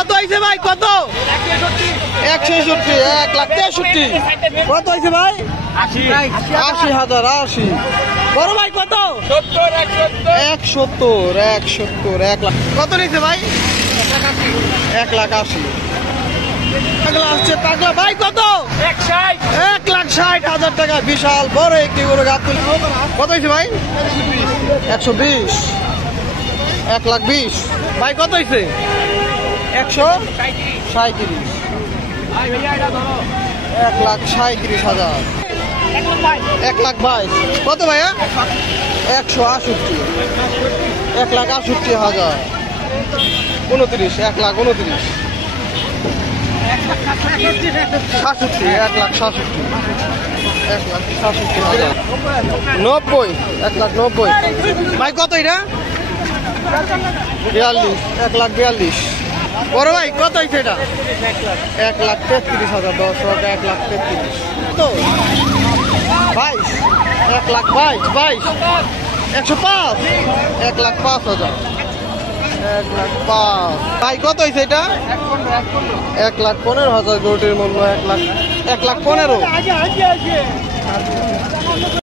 কত হয়েছে ভাই? কত? 161, 1,63,000। কত হয়েছে ভাই? 80,000, 80। বড় ভাই কত? 170, 1 লাখ। কত নিয়েছে ভাই? 1,80,000। পাগলা আসছে, পাগলা ভাই কত? 1,60,000 টাকা। বিশাল বড় একটি গরু গাবতলী। কত হয়েছে ভাই? 120, 1,20,000। ভাই কত হয়েছে? 137, 1,37,000। 1,22,000। কত ভাইয়া? 168, 1,68,000। 29, 1,29,000। 67, 1,67,000, 1,67,000। 90, 1,90,000। ভাই কত এটা? 42, 1,42,000। বড় ভাই কত হয়েছে এটা? 1,33,000। 10, 1,33,000। তো 22, 1,22,000, 22, 105, 1,05,000, 1,05,000। ভাই কত হয়েছে এটা? 1,15,000। গরুটির মূল্য 1,15,000।